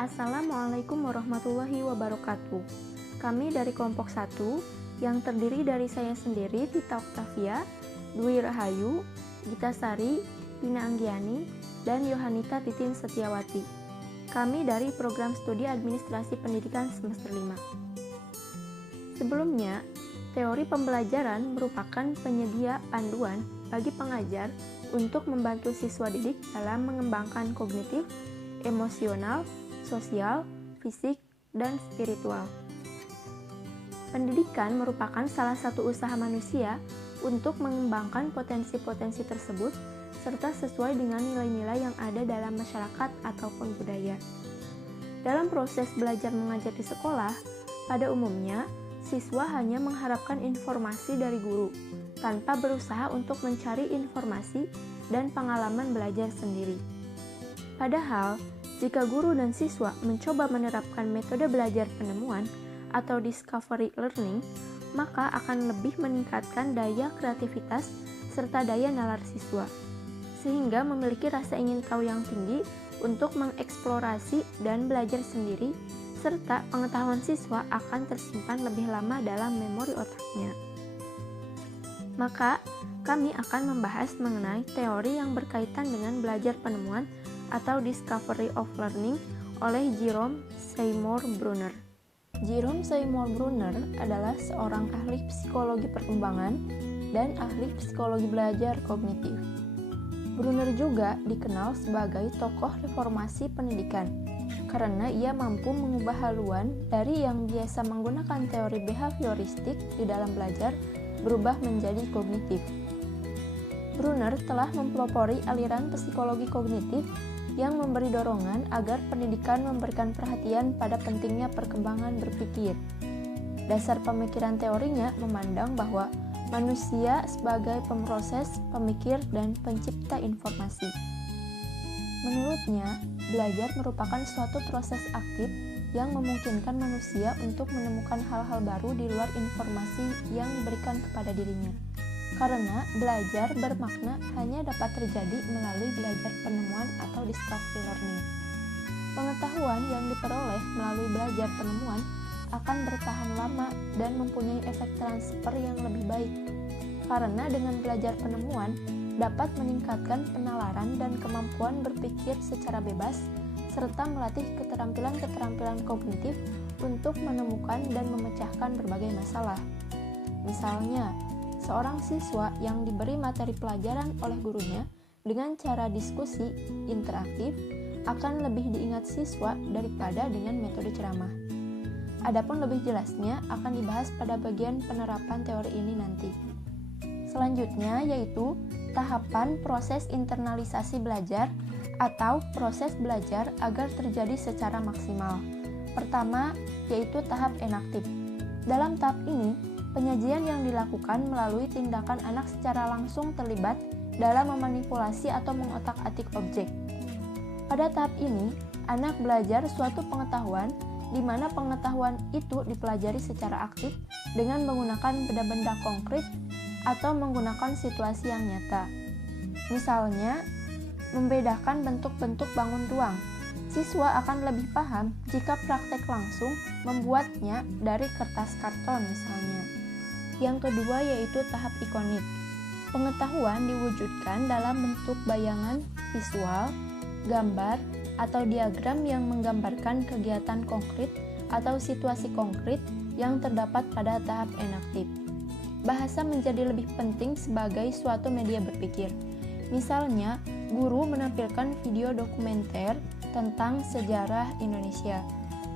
Assalamualaikum warahmatullahi wabarakatuh. Kami dari kelompok 1 yang terdiri dari saya sendiri, Tita Oktavia, Dwi Rahayu, Gita Sari, Pina Anggiani, dan Yohanita Titin Setiawati. Kami dari program studi administrasi pendidikan semester 5. Sebelumnya, teori pembelajaran merupakan penyedia panduan bagi pengajar untuk membantu siswa didik dalam mengembangkan kognitif, emosional, sosial, fisik, dan spiritual. Pendidikan merupakan salah satu usaha manusia untuk mengembangkan potensi-potensi tersebut serta sesuai dengan nilai-nilai yang ada dalam masyarakat ataupun budaya. Dalam proses belajar mengajar di sekolah, pada umumnya siswa hanya mengharapkan informasi dari guru tanpa berusaha untuk mencari informasi dan pengalaman belajar sendiri. Padahal, jika guru dan siswa mencoba menerapkan metode belajar penemuan atau discovery learning, maka akan lebih meningkatkan daya kreativitas serta daya nalar siswa, sehingga memiliki rasa ingin tahu yang tinggi untuk mengeksplorasi dan belajar sendiri, serta pengetahuan siswa akan tersimpan lebih lama dalam memori otaknya. Maka, kami akan membahas mengenai teori yang berkaitan dengan belajar penemuan atau Discovery of Learning oleh Jerome Seymour Brunner. Jerome Seymour Brunner adalah seorang ahli psikologi perkembangan dan ahli psikologi belajar kognitif. Brunner juga dikenal sebagai tokoh reformasi pendidikan karena ia mampu mengubah haluan dari yang biasa menggunakan teori behavioristik di dalam belajar berubah menjadi kognitif. Brunner telah mempelopori aliran psikologi kognitif yang memberi dorongan agar pendidikan memberikan perhatian pada pentingnya perkembangan berpikir. Dasar pemikiran teorinya memandang bahwa manusia sebagai pemroses, pemikir, dan pencipta informasi. Menurutnya, belajar merupakan suatu proses aktif yang memungkinkan manusia untuk menemukan hal-hal baru di luar informasi yang diberikan kepada dirinya. Karena belajar bermakna hanya dapat terjadi melalui belajar penemuan atau discovery learning. Pengetahuan yang diperoleh melalui belajar penemuan akan bertahan lama dan mempunyai efek transfer yang lebih baik. Karena dengan belajar penemuan dapat meningkatkan penalaran dan kemampuan berpikir secara bebas, serta melatih keterampilan-keterampilan kognitif untuk menemukan dan memecahkan berbagai masalah. Misalnya, seorang siswa yang diberi materi pelajaran oleh gurunya dengan cara diskusi interaktif akan lebih diingat siswa daripada dengan metode ceramah. Adapun lebih jelasnya akan dibahas pada bagian penerapan teori ini nanti. Selanjutnya yaitu tahapan proses internalisasi belajar atau proses belajar agar terjadi secara maksimal. Pertama yaitu tahap enaktif. Dalam tahap ini, penyajian yang dilakukan melalui tindakan anak secara langsung terlibat dalam memanipulasi atau mengotak-atik objek. Pada tahap ini, anak belajar suatu pengetahuan di mana pengetahuan itu dipelajari secara aktif dengan menggunakan benda-benda konkret atau menggunakan situasi yang nyata. Misalnya, membedakan bentuk-bentuk bangun tuang. Siswa akan lebih paham jika praktek langsung membuatnya dari kertas karton misalnya. Yang kedua yaitu tahap ikonik. Pengetahuan diwujudkan dalam bentuk bayangan visual, gambar, atau diagram yang menggambarkan kegiatan konkret atau situasi konkret yang terdapat pada tahap enaktif. Bahasa menjadi lebih penting sebagai suatu media berpikir. Misalnya, guru menampilkan video dokumenter tentang sejarah Indonesia.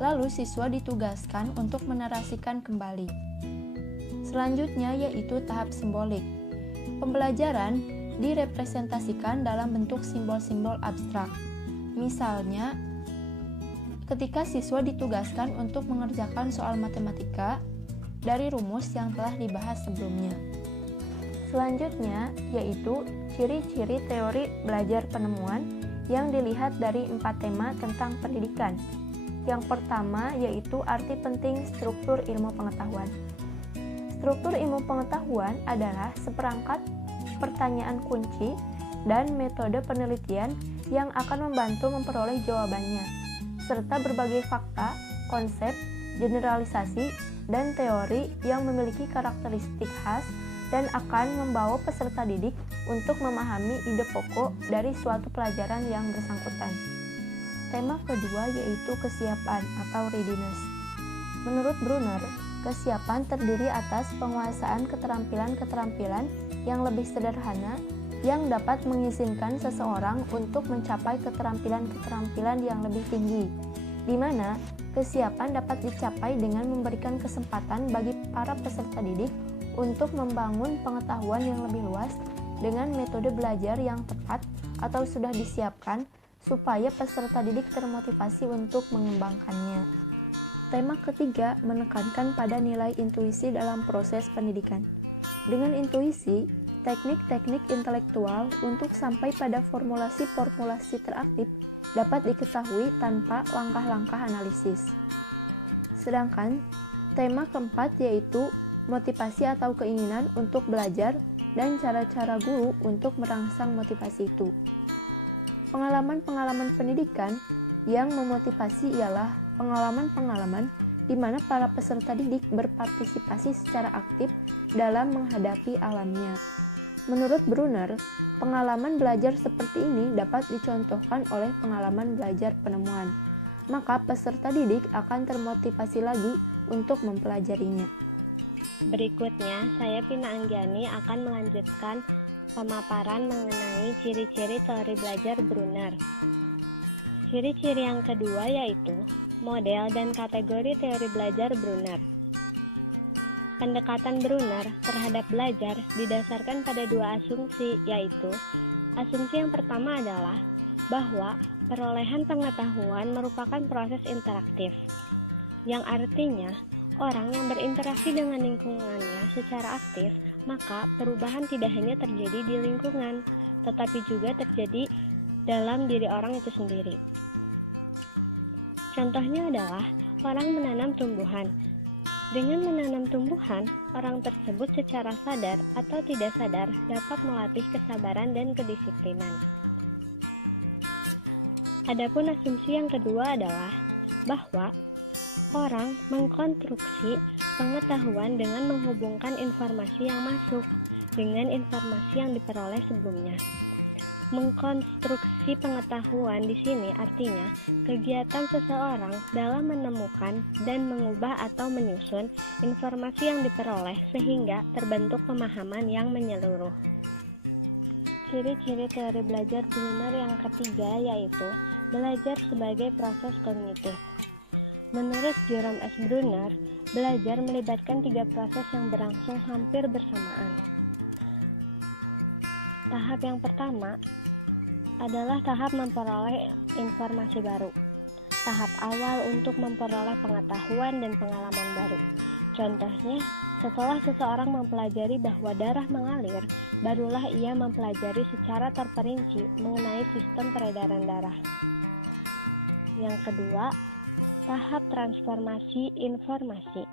Lalu siswa ditugaskan untuk menarasikan kembali. Selanjutnya yaitu tahap simbolik. Pembelajaran direpresentasikan dalam bentuk simbol-simbol abstrak. Misalnya, ketika siswa ditugaskan untuk mengerjakan soal matematika dari rumus yang telah dibahas sebelumnya. Selanjutnya yaitu ciri-ciri teori belajar penemuan yang dilihat dari 4 tema tentang pendidikan. Yang pertama yaitu arti penting struktur ilmu pengetahuan. Struktur ilmu pengetahuan adalah seperangkat pertanyaan kunci dan metode penelitian yang akan membantu memperoleh jawabannya. serta berbagai fakta, konsep, generalisasi, dan teori yang memiliki karakteristik khas dan akan membawa peserta didik untuk memahami ide pokok dari suatu pelajaran yang bersangkutan. Tema kedua yaitu kesiapan atau readiness. Menurut Brunner, kesiapan terdiri atas penguasaan keterampilan-keterampilan yang lebih sederhana yang dapat mengizinkan seseorang untuk mencapai keterampilan-keterampilan yang lebih tinggi, di mana kesiapan dapat dicapai dengan memberikan kesempatan bagi para peserta didik untuk membangun pengetahuan yang lebih luas dengan metode belajar yang tepat atau sudah disiapkan supaya peserta didik termotivasi untuk mengembangkannya. Tema ketiga menekankan pada nilai intuisi dalam proses pendidikan. Dengan intuisi, teknik-teknik intelektual untuk sampai pada formulasi-formulasi teraktif dapat diketahui tanpa langkah-langkah analisis. Sedangkan tema keempat yaitu motivasi atau keinginan untuk belajar dan cara-cara guru untuk merangsang motivasi itu. Pengalaman-pengalaman pendidikan yang memotivasi ialah pengalaman-pengalaman di mana para peserta didik berpartisipasi secara aktif dalam menghadapi alamnya. Menurut Brunner, pengalaman belajar seperti ini dapat dicontohkan oleh pengalaman belajar penemuan. Maka peserta didik akan termotivasi lagi untuk mempelajarinya. Berikutnya, saya Pina Anggiani akan melanjutkan pemaparan mengenai ciri-ciri teori belajar Brunner. Ciri-ciri yang kedua yaitu model dan kategori teori belajar Brunner. Pendekatan Brunner terhadap belajar didasarkan pada dua asumsi, yaitu asumsi yang pertama adalah bahwa perolehan pengetahuan merupakan proses interaktif, yang artinya orang yang berinteraksi dengan lingkungannya secara aktif, maka perubahan tidak hanya terjadi di lingkungan, tetapi juga terjadi dalam diri orang itu sendiri. Contohnya adalah orang menanam tumbuhan. Dengan menanam tumbuhan, orang tersebut secara sadar atau tidak sadar dapat melatih kesabaran dan kedisiplinan. Adapun asumsi yang kedua adalah bahwa orang mengkonstruksi pengetahuan dengan menghubungkan informasi yang masuk dengan informasi yang diperoleh sebelumnya. Mengkonstruksi pengetahuan di sini artinya kegiatan seseorang dalam menemukan dan mengubah atau menyusun informasi yang diperoleh sehingga terbentuk pemahaman yang menyeluruh. Ciri-ciri teori belajar Brunner yang ketiga yaitu belajar sebagai proses kognitif. Menurut Jerome S. Brunner, belajar melibatkan 3 proses yang berlangsung hampir bersamaan. Tahap yang pertama adalah tahap memperoleh informasi baru. Tahap awal untuk memperoleh pengetahuan dan pengalaman baru. Contohnya, setelah seseorang mempelajari bahwa darah mengalir, barulah ia mempelajari secara terperinci mengenai sistem peredaran darah. Yang kedua, tahap transformasi informasi.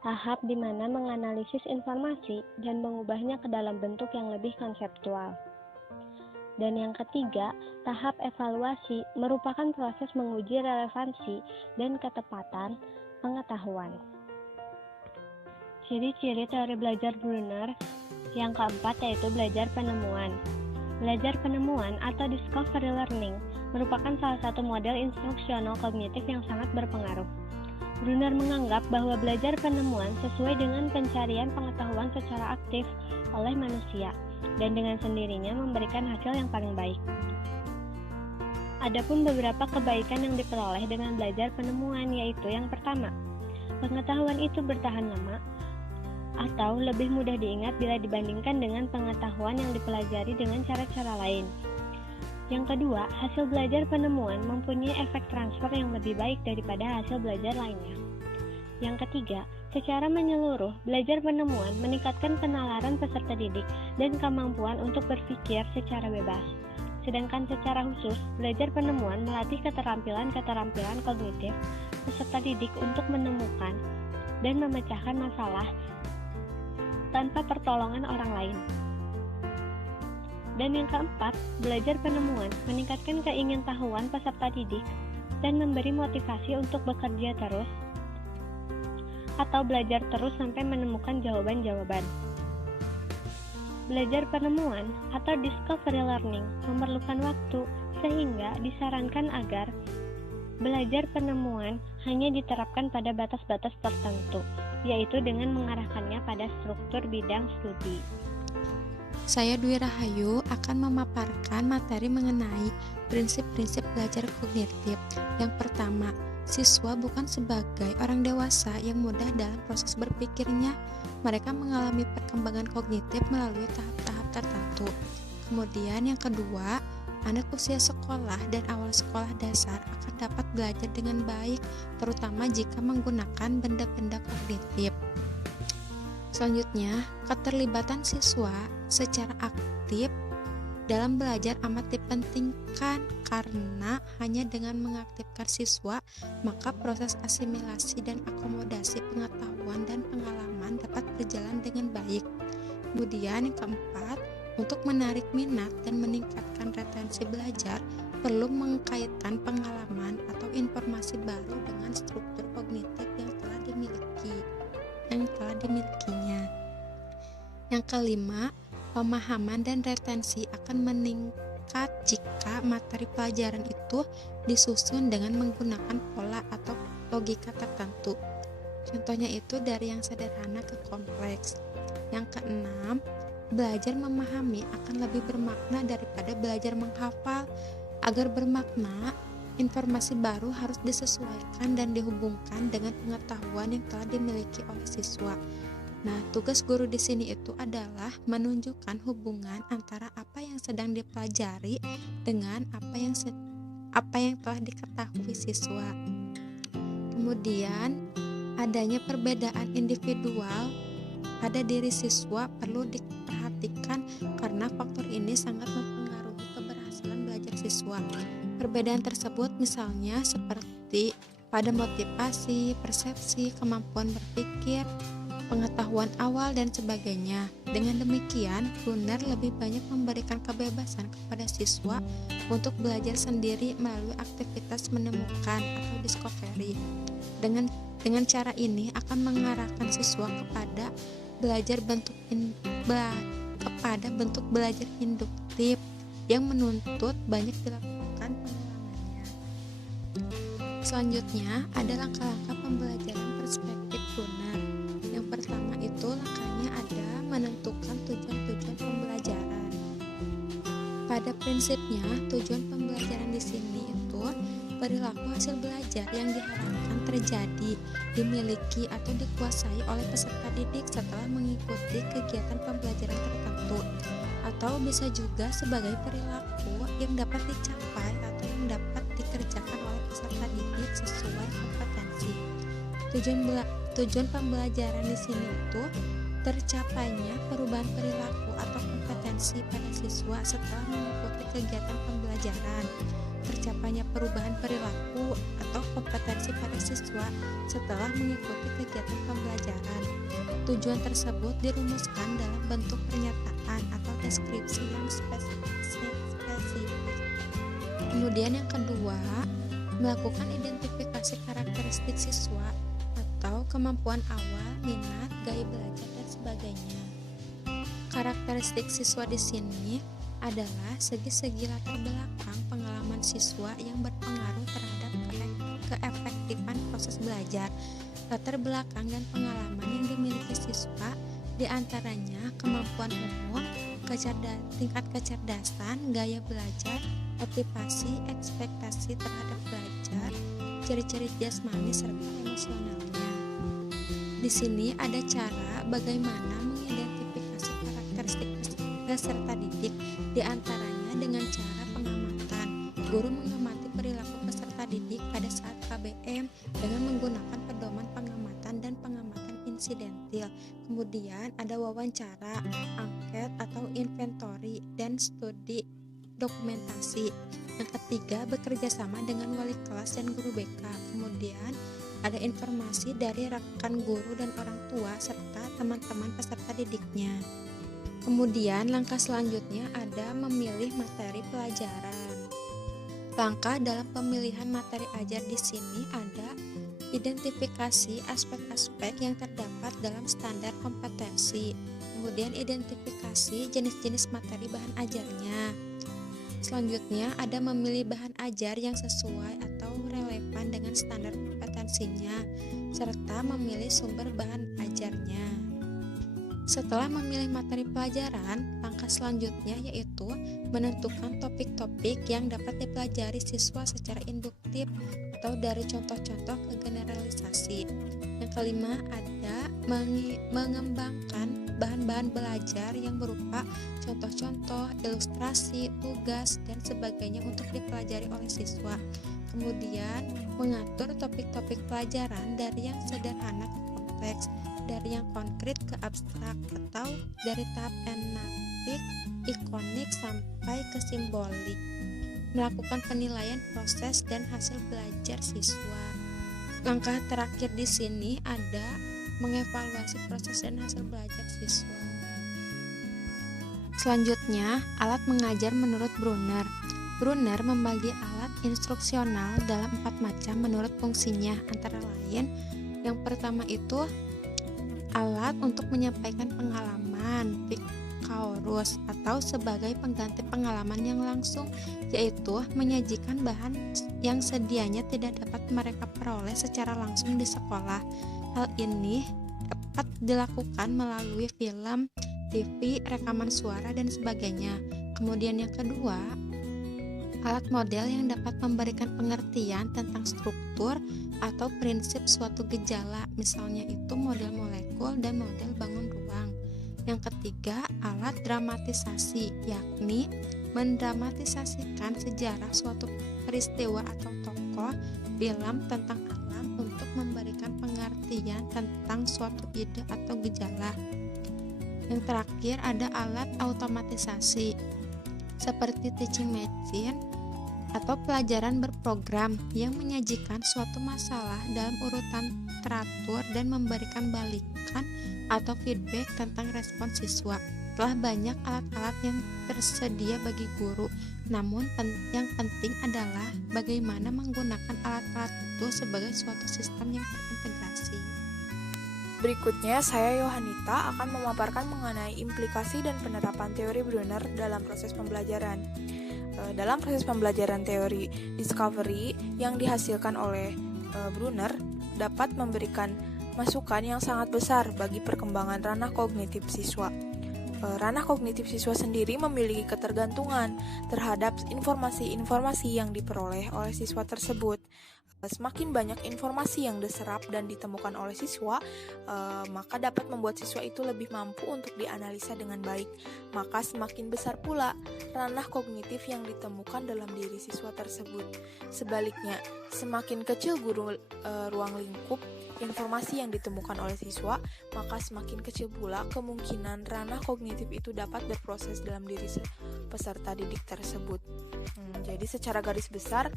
Tahap di mana menganalisis informasi dan mengubahnya ke dalam bentuk yang lebih konseptual. Dan yang ketiga, tahap evaluasi merupakan proses menguji relevansi dan ketepatan pengetahuan. Ciri-ciri teori belajar Brunner yang keempat yaitu belajar penemuan. Belajar penemuan atau discovery learning merupakan salah satu model instruksional kognitif yang sangat berpengaruh. Brunner menganggap bahwa belajar penemuan sesuai dengan pencarian pengetahuan secara aktif oleh manusia dan dengan sendirinya memberikan hasil yang paling baik. Adapun beberapa kebaikan yang diperoleh dengan belajar penemuan yaitu yang pertama, pengetahuan itu bertahan lama atau lebih mudah diingat bila dibandingkan dengan pengetahuan yang dipelajari dengan cara-cara lain. Yang kedua, hasil belajar penemuan mempunyai efek transfer yang lebih baik daripada hasil belajar lainnya. Yang ketiga, secara menyeluruh, belajar penemuan meningkatkan penalaran peserta didik dan kemampuan untuk berpikir secara bebas. Sedangkan secara khusus, belajar penemuan melatih keterampilan-keterampilan kognitif peserta didik untuk menemukan dan memecahkan masalah tanpa pertolongan orang lain. Dan yang keempat, belajar penemuan, meningkatkan keingintahuan peserta didik dan memberi motivasi untuk bekerja terus atau belajar terus sampai menemukan jawaban-jawaban. Belajar penemuan atau discovery learning memerlukan waktu, sehingga disarankan agar belajar penemuan hanya diterapkan pada batas-batas tertentu, yaitu dengan mengarahkannya pada struktur bidang studi. Saya Dwi Rahayu akan memaparkan materi mengenai prinsip-prinsip belajar kognitif. Yang pertama, siswa bukan sebagai orang dewasa yang mudah dalam proses berpikirnya. Mereka mengalami perkembangan kognitif melalui tahap-tahap tertentu. Kemudian yang kedua, anak usia sekolah dan awal sekolah dasar akan dapat belajar dengan baik, terutama jika menggunakan benda-benda kognitif. Selanjutnya, keterlibatan siswa secara aktif dalam belajar amat dipentingkan karena hanya dengan mengaktifkan siswa, maka proses asimilasi dan akomodasi pengetahuan dan pengalaman dapat berjalan dengan baik. Kemudian yang keempat, untuk menarik minat dan meningkatkan retensi belajar, perlu mengkaitkan pengalaman atau informasi baru dengan struktur kognitif yang telah dimilikinya. Yang kelima, pemahaman dan retensi akan meningkat jika materi pelajaran itu disusun dengan menggunakan pola atau logika tertentu. Contohnya itu dari yang sederhana ke kompleks. Yang keenam, belajar memahami akan lebih bermakna daripada belajar menghafal. Agar bermakna, informasi baru harus disesuaikan dan dihubungkan dengan pengetahuan yang telah dimiliki oleh siswa. Nah, tugas guru di sini itu adalah menunjukkan hubungan antara apa yang sedang dipelajari dengan apa yang telah diketahui siswa. Kemudian, adanya perbedaan individual pada diri siswa perlu diperhatikan karena faktor ini sangat mempengaruhi keberhasilan belajar siswa. Perbedaan tersebut misalnya seperti pada motivasi, persepsi, kemampuan berpikir, pengetahuan awal, dan sebagainya. Dengan demikian, Brunner lebih banyak memberikan kebebasan kepada siswa untuk belajar sendiri melalui aktivitas menemukan atau discovery. Dengan cara ini akan mengarahkan siswa kepada bentuk belajar induktif yang menuntut banyak dilakukan pengalamannya. Selanjutnya ada langkah-langkah pembelajaran perspektif Brunner. Yang pertama itu langkahnya ada menentukan tujuan-tujuan pembelajaran. Pada prinsipnya, tujuan pembelajaran di sini itu perilaku hasil belajar yang diharapkan terjadi, dimiliki atau dikuasai oleh peserta didik setelah mengikuti kegiatan pembelajaran tertentu, atau bisa juga sebagai perilaku yang dapat dicapai atau yang dapat dikerjakan oleh peserta didik sesuai kompetensi. Tujuan pembelajaran di sini itu tercapainya perubahan perilaku atau kompetensi pada siswa setelah mengikuti kegiatan pembelajaran. Tercapainya perubahan perilaku atau kompetensi pada siswa setelah mengikuti kegiatan pembelajaran. Tujuan tersebut dirumuskan dalam bentuk pernyataan atau deskripsi yang spesifik. Kemudian yang kedua, melakukan identifikasi karakteristik siswa atau kemampuan awal, minat, gaya belajar, dan sebagainya. Karakteristik siswa di sini adalah segi-segi latar belakang pengalaman siswa yang berpengaruh terhadap keefektifan proses belajar. Latar belakang dan pengalaman yang dimiliki siswa diantaranya kemampuan umum, tingkat kecerdasan, gaya belajar, motivasi, ekspektasi terhadap belajar, ciri-ciri jasmani serta emosionalnya. Di sini ada cara bagaimana mengidentifikasi karakteristik peserta didik, diantaranya dengan cara pengamatan. Guru mengamati perilaku peserta didik pada saat KBM dengan menggunakan pedoman pengamatan dan pengamatan insidentil. Kemudian ada wawancara, angket atau inventory, dan studi dokumentasi. Yang ketiga, bekerja sama dengan wali kelas dan guru BK. Kemudian ada informasi dari rekan guru dan orang tua serta teman-teman peserta didiknya. Kemudian langkah selanjutnya ada memilih materi pelajaran. Langkah dalam pemilihan materi ajar di sini ada identifikasi aspek-aspek yang terdapat dalam standar kompetensi. Kemudian identifikasi jenis-jenis materi bahan ajarnya. Selanjutnya ada memilih bahan ajar yang sesuai atau relevan dengan standar kompetensinya, serta memilih sumber bahan ajarnya. Setelah memilih materi pelajaran, langkah selanjutnya yaitu menentukan topik-topik yang dapat dipelajari siswa secara induktif atau dari contoh-contoh ke generalisasi. Yang kelima ada mengembangkan bahan-bahan belajar yang berupa contoh-contoh, ilustrasi, tugas, dan sebagainya untuk dipelajari oleh siswa. Kemudian mengatur topik-topik pelajaran dari yang sederhana ke kompleks, dari yang konkret ke abstrak, atau dari tahap enatik, ikonik, sampai ke simbolik. Melakukan penilaian proses dan hasil belajar siswa. Langkah terakhir di sini ada mengevaluasi proses dan hasil belajar siswa. Selanjutnya, alat mengajar menurut Brunner. Brunner membagi alat instruksional dalam 4 macam menurut fungsinya, antara lain yang pertama itu alat untuk menyampaikan pengalaman, Pickaurus, atau sebagai pengganti pengalaman yang langsung, yaitu menyajikan bahan yang sedianya tidak dapat mereka peroleh secara langsung di sekolah. Hal ini dapat dilakukan melalui film, TV, rekaman suara, dan sebagainya. Kemudian yang kedua, alat model yang dapat memberikan pengertian tentang struktur atau prinsip suatu gejala, misalnya itu model molekul dan model bangun ruang. Yang ketiga, alat dramatisasi, yakni mendramatisasikan sejarah suatu peristiwa atau tokoh film tentang alam untuk memberikan pengertian tentang suatu ide atau gejala. Yang terakhir ada alat automatisasi, seperti teaching machine atau pelajaran berprogram yang menyajikan suatu masalah dalam urutan teratur dan memberikan balikan atau feedback tentang respon siswa. Telah banyak alat-alat yang tersedia bagi guru, namun yang penting adalah bagaimana menggunakan alat-alat itu sebagai suatu sistem yang terintegrasi. Berikutnya, saya Yohanita akan memaparkan mengenai implikasi dan penerapan teori Brunner dalam proses pembelajaran. Dalam proses pembelajaran teori discovery yang dihasilkan oleh Brunner dapat memberikan masukan yang sangat besar bagi perkembangan ranah kognitif siswa. Ranah kognitif siswa sendiri memiliki ketergantungan terhadap informasi-informasi yang diperoleh oleh siswa tersebut. Semakin banyak informasi yang diserap dan ditemukan oleh siswa, maka dapat membuat siswa itu lebih mampu untuk dianalisa dengan baik. Maka semakin besar pula ranah kognitif yang ditemukan dalam diri siswa tersebut. Sebaliknya, semakin kecil ruang lingkup informasi yang ditemukan oleh siswa, maka semakin kecil pula kemungkinan ranah kognitif itu dapat berproses dalam diri peserta didik tersebut. Jadi secara garis besar,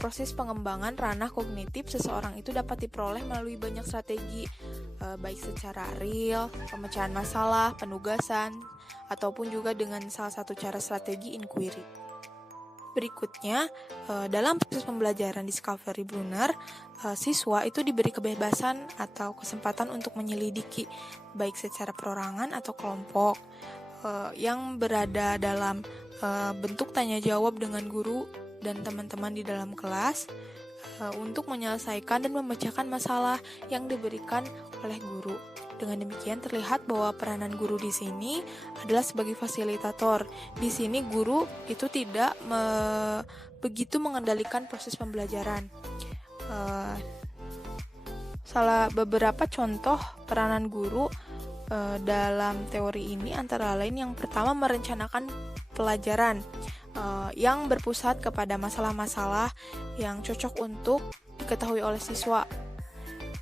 proses pengembangan ranah kognitif seseorang itu dapat diperoleh melalui banyak strategi, baik secara real, pemecahan masalah, penugasan, ataupun juga dengan salah satu cara strategi inquiry. Berikutnya, dalam proses pembelajaran discovery Brunner, siswa itu diberi kebebasan atau kesempatan untuk menyelidiki, baik secara perorangan atau kelompok, yang berada dalam bentuk tanya jawab dengan guru dan teman-teman di dalam kelas, untuk menyelesaikan dan memecahkan masalah yang diberikan oleh guru. Dengan demikian terlihat bahwa peranan guru di sini adalah sebagai fasilitator. Di sini guru itu tidak begitu mengendalikan proses pembelajaran. Salah beberapa contoh peranan guru dalam teori ini antara lain yang pertama merencanakan pelajaran yang berpusat kepada masalah-masalah yang cocok untuk diketahui oleh siswa.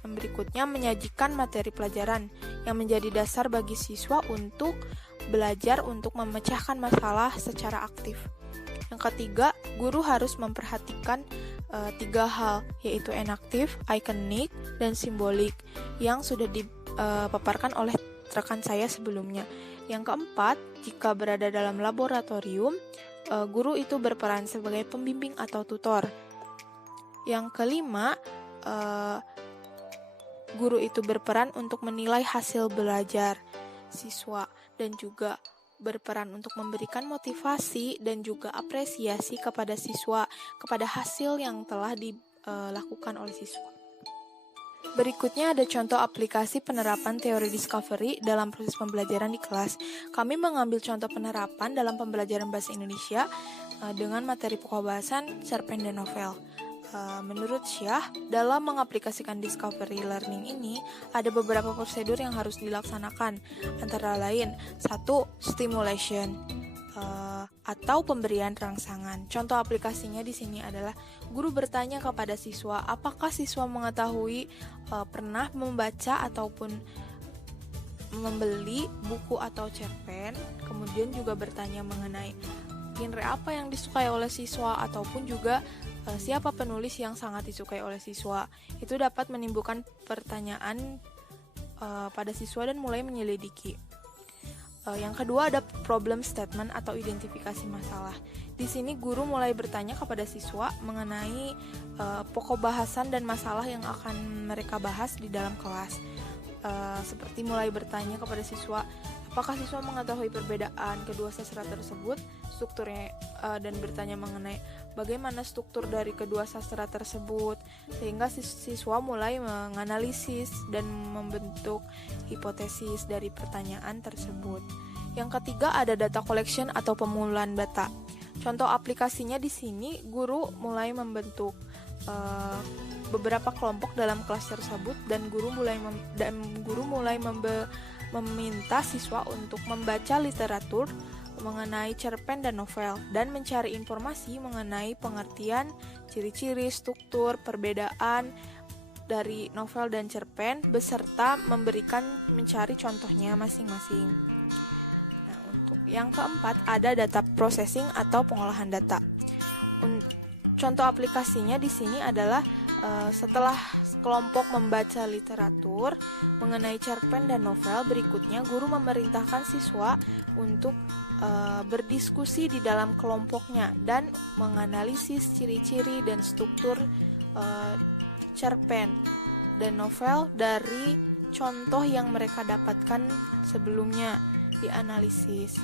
Yang berikutnya menyajikan materi pelajaran yang menjadi dasar bagi siswa untuk belajar untuk memecahkan masalah secara aktif. Yang ketiga, guru harus memperhatikan 3 hal, yaitu enaktif, ikonik, dan simbolik yang sudah dipaparkan oleh rekan saya sebelumnya. Yang keempat, jika berada dalam laboratorium, guru itu berperan sebagai pembimbing atau tutor. Yang kelima, guru itu berperan untuk menilai hasil belajar siswa dan juga berperan untuk memberikan motivasi dan juga apresiasi kepada siswa kepada hasil yang telah dilakukan oleh siswa. Berikutnya ada contoh aplikasi penerapan teori discovery dalam proses pembelajaran di kelas. Kami mengambil contoh penerapan dalam pembelajaran bahasa Indonesia dengan materi pokok bahasan cerpen dan novel. Menurut Syah, dalam mengaplikasikan discovery learning ini, ada beberapa prosedur yang harus dilaksanakan, antara lain 1. Stimulation atau pemberian rangsangan. Contoh aplikasinya di sini adalah guru bertanya kepada siswa, apakah siswa mengetahui pernah membaca ataupun membeli buku atau cerpen, kemudian juga bertanya mengenai genre apa yang disukai oleh siswa ataupun juga siapa penulis yang sangat disukai oleh siswa. Itu dapat menimbulkan pertanyaan pada siswa dan mulai menyelidiki. Yang kedua ada problem statement atau identifikasi masalah. Di sini guru mulai bertanya kepada siswa mengenai pokok bahasan dan masalah yang akan mereka bahas di dalam kelas. Seperti mulai bertanya kepada siswa, apakah siswa mengetahui perbedaan kedua sastra tersebut, strukturnya, dan bertanya mengenai bagaimana struktur dari kedua sastra tersebut, sehingga siswa mulai menganalisis dan membentuk hipotesis dari pertanyaan tersebut. Yang ketiga ada data collection atau pengumpulan data. Contoh aplikasinya di sini, guru mulai membentuk beberapa kelompok dalam kelas tersebut dan guru mulai meminta siswa untuk membaca literatur mengenai cerpen dan novel dan mencari informasi mengenai pengertian, ciri-ciri, struktur, perbedaan dari novel dan cerpen beserta mencari contohnya masing-masing. Nah, untuk yang keempat ada data processing atau pengolahan data. Contoh aplikasinya di sini adalah setelah kelompok membaca literatur mengenai cerpen dan novel, berikutnya guru memerintahkan siswa untuk berdiskusi di dalam kelompoknya dan menganalisis ciri-ciri dan struktur cerpen dan novel dari contoh yang mereka dapatkan sebelumnya dianalisis.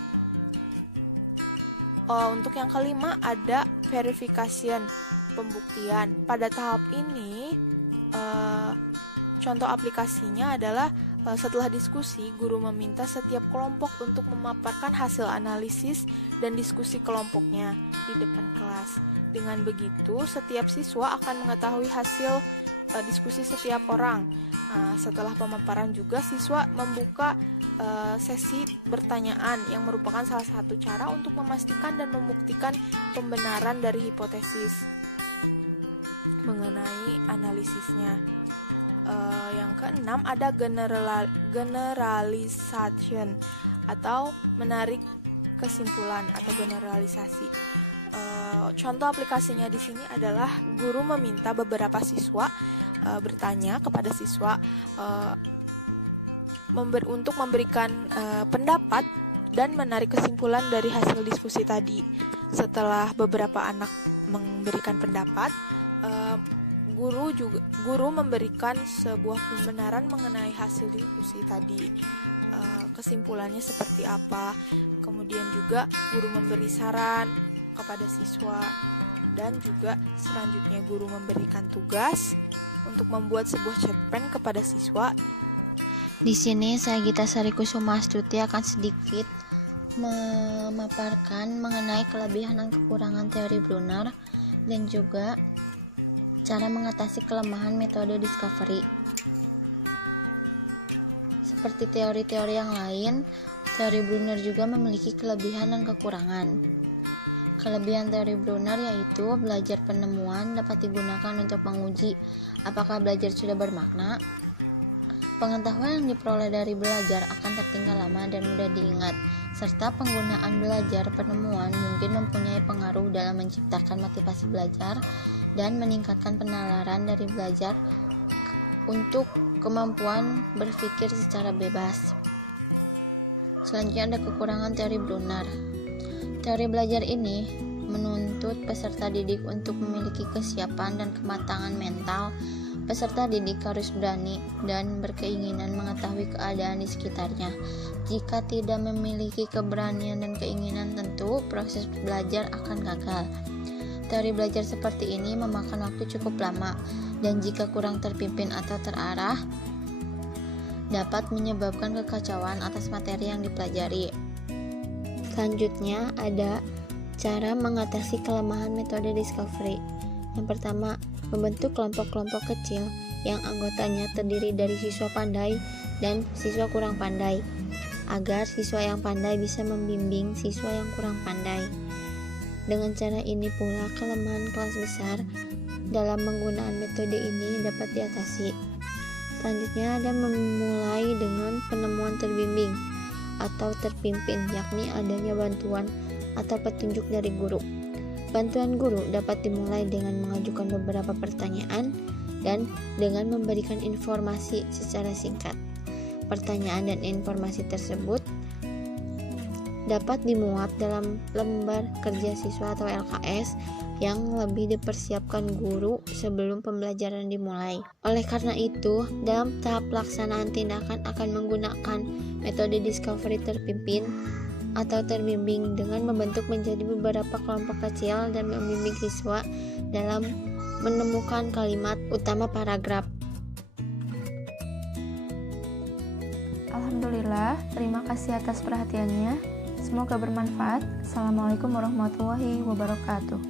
Untuk yang kelima ada verification, pembuktian. Pada tahap ini contoh aplikasinya adalah setelah diskusi, guru meminta setiap kelompok untuk memaparkan hasil analisis dan diskusi kelompoknya di depan kelas. Dengan begitu, setiap siswa akan mengetahui hasil diskusi setiap orang. Setelah pemaparan juga, siswa membuka sesi pertanyaan yang merupakan salah satu cara untuk memastikan dan membuktikan pembenaran dari hipotesis mengenai analisisnya. Yang keenam ada generalization atau menarik kesimpulan atau generalisasi. Contoh aplikasinya di sini adalah guru meminta beberapa siswa bertanya kepada siswa untuk memberikan pendapat dan menarik kesimpulan dari hasil diskusi tadi. Setelah beberapa anak memberikan pendapat, guru memberikan sebuah pembenaran mengenai hasil diskusi tadi. Kesimpulannya seperti apa. Kemudian juga guru memberi saran kepada siswa dan juga selanjutnya guru memberikan tugas untuk membuat sebuah cerpen kepada siswa. Di sini saya Gita Sari Kusuma Astuti akan sedikit memaparkan mengenai kelebihan dan kekurangan teori Brunner dan juga cara mengatasi kelemahan metode discovery. Seperti teori-teori yang lain, teori Brunner juga memiliki kelebihan dan kekurangan. Kelebihan teori Brunner yaitu belajar penemuan dapat digunakan untuk menguji apakah belajar sudah bermakna. Pengetahuan yang diperoleh dari belajar akan tertinggal lama dan mudah diingat, serta penggunaan belajar penemuan mungkin mempunyai pengaruh dalam menciptakan motivasi belajar dan meningkatkan penalaran dari belajar untuk kemampuan berpikir secara bebas. Selanjutnya ada kekurangan teori Brunner. Teori belajar ini menuntut peserta didik untuk memiliki kesiapan dan kematangan mental. Peserta didik harus berani dan berkeinginan mengetahui keadaan di sekitarnya. Jika tidak memiliki keberanian dan keinginan, tentu proses belajar akan gagal. Teori belajar seperti ini memakan waktu cukup lama, dan jika kurang terpimpin atau terarah, dapat menyebabkan kekacauan atas materi yang dipelajari. Selanjutnya ada cara mengatasi kelemahan metode discovery. Yang pertama, membentuk kelompok-kelompok kecil yang anggotanya terdiri dari siswa pandai dan siswa kurang pandai, agar siswa yang pandai bisa membimbing siswa yang kurang pandai. Dengan cara ini pula, kelemahan kelas besar dalam penggunaan metode ini dapat diatasi. Selanjutnya ada memulai dengan penemuan terbimbing atau terpimpin, yakni adanya bantuan atau petunjuk dari guru. Bantuan guru dapat dimulai dengan mengajukan beberapa pertanyaan dan dengan memberikan informasi secara singkat. Pertanyaan dan informasi tersebut dapat dimuat dalam lembar kerja siswa atau LKS yang lebih dipersiapkan guru sebelum pembelajaran dimulai. Oleh karena itu, dalam tahap pelaksanaan tindakan akan menggunakan metode discovery terpimpin atau terbimbing dengan membentuk menjadi beberapa kelompok kecil dan membimbing siswa dalam menemukan kalimat utama paragraf. Alhamdulillah, terima kasih atas perhatiannya. Semoga bermanfaat. Assalamualaikum warahmatullahi wabarakatuh.